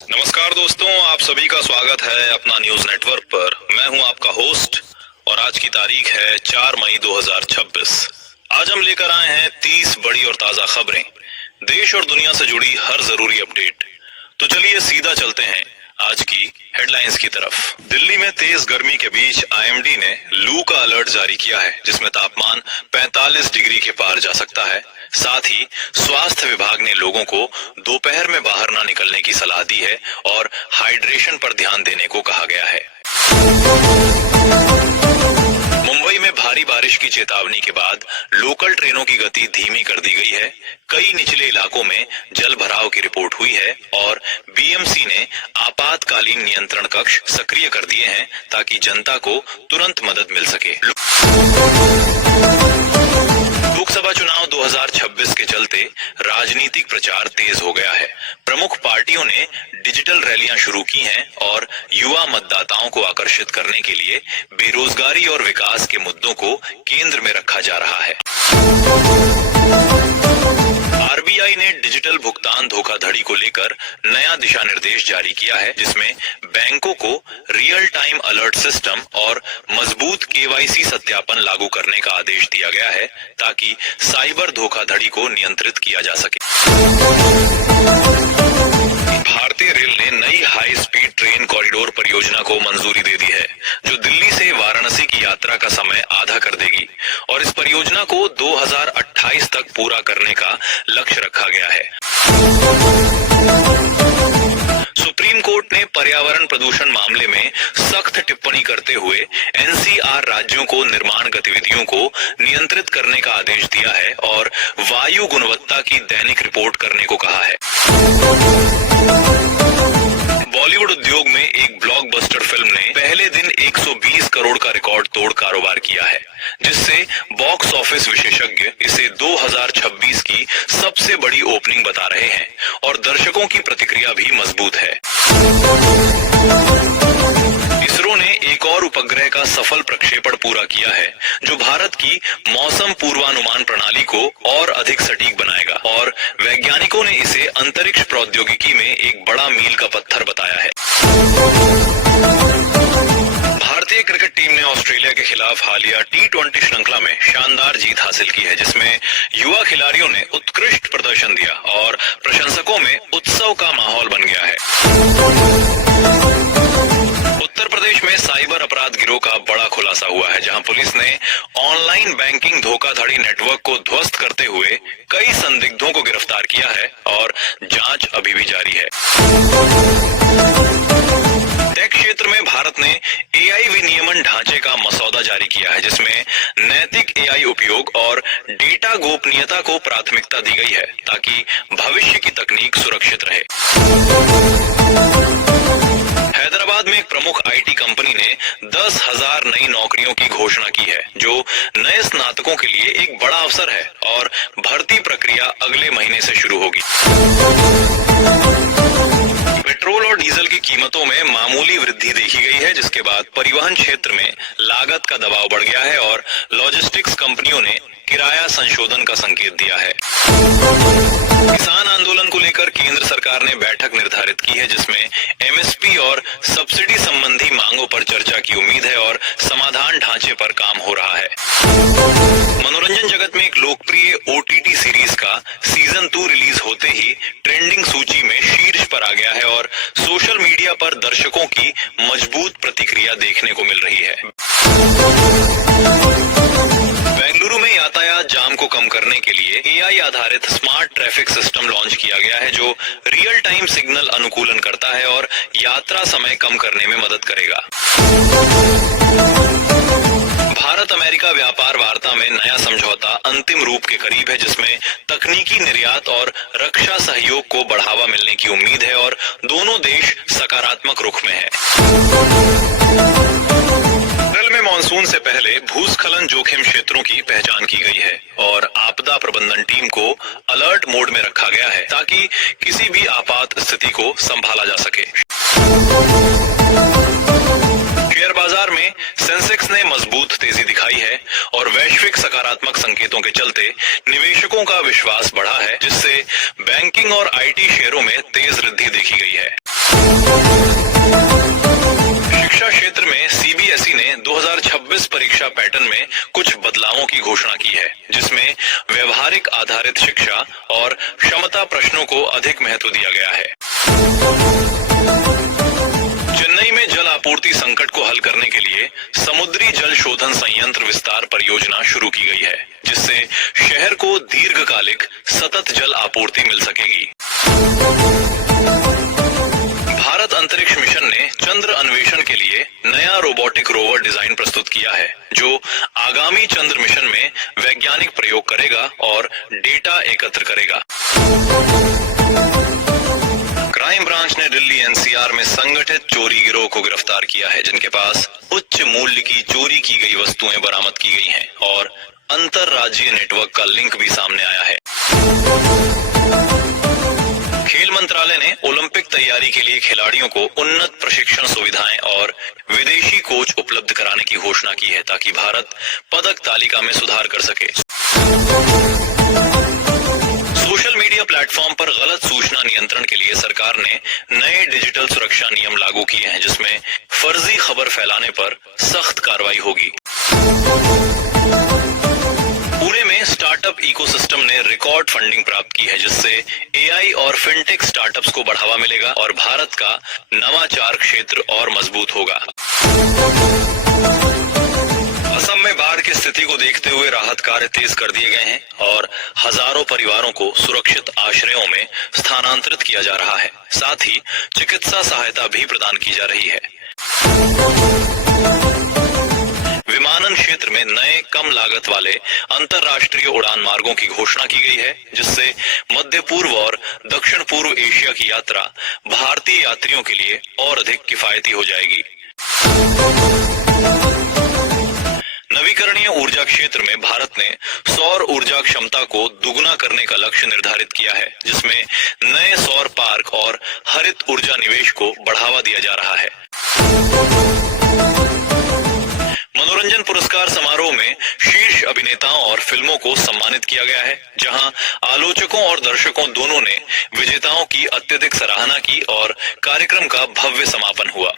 नमस्कार दोस्तों, आप सभी का स्वागत है अपना न्यूज नेटवर्क पर। मैं हूं आपका होस्ट और आज की तारीख है 4 मई 2026। आज हम लेकर आए हैं 30 बड़ी और ताजा खबरें, देश और दुनिया से जुड़ी हर जरूरी अपडेट। तो चलिए सीधा चलते हैं आज की हेडलाइंस की तरफ। दिल्ली में तेज गर्मी के बीच आईएमडी ने लू का अलर्ट जारी किया है, जिसमें तापमान 45 डिग्री के पार जा सकता है। साथ ही स्वास्थ्य विभाग ने लोगों को दोपहर में बाहर ना निकलने की सलाह दी है और हाइड्रेशन पर ध्यान देने को कहा गया है। मुंबई में भारी बारिश की चेतावनी के बाद लोकल ट्रेनों की गति धीमी कर दी गई है। कई निचले इलाकों में जल भराव की रिपोर्ट हुई है और बीएमसी ने आपातकालीन नियंत्रण कक्ष सक्रिय कर दिए हैं ताकि जनता को तुरंत मदद मिल सके। लोकसभा चुनाव 2026 के चलते राजनीतिक प्रचार तेज हो गया है। प्रमुख पार्टियों ने डिजिटल रैलियां शुरू की हैं और युवा मतदाताओं को आकर्षित करने के लिए बेरोजगारी और विकास के मुद्दों को केंद्र में रखा जा रहा है। आरबीआई ने डिजिटल भुगतान धोखाधड़ी को लेकर नया दिशा निर्देश जारी किया है, जिसमें बैंकों को रियल टाइम अलर्ट सिस्टम और मजबूत केवाईसी सत्यापन लागू करने का आदेश दिया गया है ताकि साइबर धोखाधड़ी को नियंत्रित किया जा सके। भारतीय रेल ने नई हाई स्पीड ट्रेन कॉरिडोर परियोजना को मंजूरी दे दी है, जो दिल्ली से वाराणसी की यात्रा का समय आधा कर देगी और इस परियोजना को 2028 तक पूरा करने का लक्ष्य रखा गया है। सुप्रीम कोर्ट ने पर्यावरण प्रदूषण मामले में सख्त टिप्पणी करते हुए एनसीआर राज्यों को निर्माण गतिविधियों को नियंत्रित करने का आदेश दिया है और वायु गुणवत्ता की दैनिक रिपोर्ट करने को कहा है। बॉलीवुड उद्योग में एक ब्लॉकबस्टर फिल्म ने पहले दिन 120 करोड़ का रिकॉर्ड तोड़ कारोबार किया है, जिससे बॉक्स ऑफिस विशेषज्ञ इसे 2026 की सबसे बड़ी ओपनिंग बता रहे हैं और दर्शकों की प्रतिक्रिया भी मजबूत है। इसरो ने एक और उपग्रह का सफल प्रक्षेपण पूरा किया है, जो भारत की मौसम पूर्वानुमान प्रणाली को और अधिक सटीक बनाएगा और वैज्ञानिकों ने इसे अंतरिक्ष प्रौद्योगिकी में एक बड़ा मील का पत्थर बताया है। भारतीय क्रिकेट टीम ने ऑस्ट्रेलिया के खिलाफ हालिया T20 श्रृंखला में शानदार जीत हासिल की है, जिसमें युवा खिलाड़ियों ने उत्कृष्ट प्रदर्शन दिया और प्रशंसकों में उत्सव का माहौल बन गया है। उत्तर प्रदेश में साइबर अपराध गिरोह का बड़ा खुलासा हुआ है, जहां पुलिस ने ऑनलाइन बैंकिंग धोखाधड़ी नेटवर्क को ध्वस्त करते हुए कई संदिग्धों को गिरफ्तार किया है और जांच अभी भी जारी है। टेक क्षेत्र में भारत ने एआई विनियमन ढांचे का मसौदा जारी किया है, जिसमें नैतिक एआई उपयोग और डेटा गोपनीयता को प्राथमिकता दी गई है ताकि भविष्य की तकनीक सुरक्षित रहे। हैदराबाद में एक प्रमुख आईटी कंपनी ने 10,000 नई नौकरियों की घोषणा की है, जो नए स्नातकों के लिए एक बड़ा अवसर है और भर्ती प्रक्रिया अगले महीने से शुरू होगी। पेट्रोल और डीजल की कीमतों में मामूली वृद्धि देखी गई है, जिसके बाद परिवहन क्षेत्र में लागत का दबाव बढ़ गया है और लॉजिस्टिक्स कंपनियों ने किराया संशोधन का संकेत दिया है। किसान आंदोलन को लेकर केंद्र सरकार ने बैठक निर्धारित की है, जिसमें एमएसपी और सब्सिडी संबंधी मांगों पर चर्चा की उम्मीद है और समाधान ढांचे पर काम हो रहा है। मनोरंजन जगत में एक लोकप्रिय ओटीटी सीरीज का सीजन 2 रिलीज होते ही ट्रेंडिंग सूची में शीर्ष पर आ गया है और सोशल मीडिया पर दर्शकों की मजबूत प्रतिक्रिया देखने को मिल रही है। बेंगलुरु में यातायात जाम को कम करने के लिए एआई आधारित स्मार्ट ट्रैफिक सिस्टम लॉन्च किया गया है, जो रियल टाइम सिग्नल अनुकूलन करता है और यात्रा समय कम करने में मदद करेगा। भारत अमेरिका व्यापार वार्ता में नया समझौता अंतिम रूप के करीब है, जिसमें तकनीकी निर्यात और रक्षा सहयोग को बढ़ावा मिलने की उम्मीद है और दोनों देश सकारात्मक रुख में है। केरल में मानसून से पहले भूस्खलन जोखिम क्षेत्रों की पहचान की गई है और आपदा प्रबंधन टीम को अलर्ट मोड में रखा गया है ताकि किसी भी आपात स्थिति को संभाला जा सके। शेयर बाजार में सेंसेक्स ने मजबूत तेजी दिखाई है और वैश्विक सकारात्मक संकेतों के चलते निवेशकों का विश्वास बढ़ा है, जिससे बैंकिंग और आईटी शेयरों में तेज वृद्धि देखी गई है। क्षेत्र में सीबीएसई ने 2026 परीक्षा पैटर्न में कुछ बदलावों की घोषणा की है, जिसमें व्यवहारिक आधारित शिक्षा और क्षमता प्रश्नों को अधिक महत्व दिया गया है। चेन्नई में जल आपूर्ति संकट को हल करने के लिए समुद्री जल शोधन संयंत्र विस्तार परियोजना शुरू की गई है, जिससे शहर को दीर्घकालिक सतत जल आपूर्ति मिल सकेगी। भारत अंतरिक्ष मिशन ने चंद्र अन्वेषण के लिए नया रोबोटिक रोवर डिजाइन प्रस्तुत किया है, जो आगामी चंद्र मिशन में वैज्ञानिक प्रयोग करेगा और डेटा एकत्र करेगा। क्राइम ब्रांच ने दिल्ली एनसीआर में संगठित चोरी गिरोह को गिरफ्तार किया है, जिनके पास उच्च मूल्य की चोरी की गई वस्तुएं बरामद की गई हैं और अंतरराज्यीय नेटवर्क का लिंक भी सामने आया है। खेल मंत्रालय ने ओलंपिक तैयारी के लिए खिलाड़ियों को उन्नत प्रशिक्षण सुविधाएं और विदेशी कोच उपलब्ध कराने की घोषणा की है, ताकि भारत पदक तालिका में सुधार कर सके। सोशल मीडिया प्लेटफॉर्म पर गलत सूचना नियंत्रण के लिए सरकार ने नए डिजिटल सुरक्षा नियम लागू किए हैं, जिसमें फर्जी खबर फैलाने पर सख्त कार्रवाई होगी। पुणे में स्टार्टअप इकोसिस्टम ने रिकॉर्ड फंडिंग प्राप्त की है, जिससे एआई और फिनटेक स्टार्टअप्स को बढ़ावा मिलेगा और भारत का नवाचार क्षेत्र और मजबूत होगा। असम में बाढ़ की स्थिति को देखते हुए राहत कार्य तेज कर दिए गए हैं और हजारों परिवारों को सुरक्षित आश्रयों में स्थानांतरित किया जा रहा है। साथ ही चिकित्सा सहायता भी प्रदान की जा रही है। विमानन क्षेत्र में नए कम लागत वाले अंतरराष्ट्रीय उड़ान मार्गों की घोषणा की गई है, जिससे मध्य पूर्व और दक्षिण पूर्व एशिया की यात्रा भारतीय यात्रियों के लिए और अधिक किफायती हो जाएगी। नवीकरणीय ऊर्जा क्षेत्र में भारत ने सौर ऊर्जा क्षमता को दुगुना करने का लक्ष्य निर्धारित किया है, जिसमें नए सौर पार्क और हरित ऊर्जा निवेश को बढ़ावा दिया जा रहा है। मनोरंजन पुरस्कार समारोह में शीर्ष अभिनेताओं और फिल्मों को सम्मानित किया गया है, जहां आलोचकों और दर्शकों दोनों ने विजेताओं की अत्यधिक सराहना की और कार्यक्रम का भव्य समापन हुआ।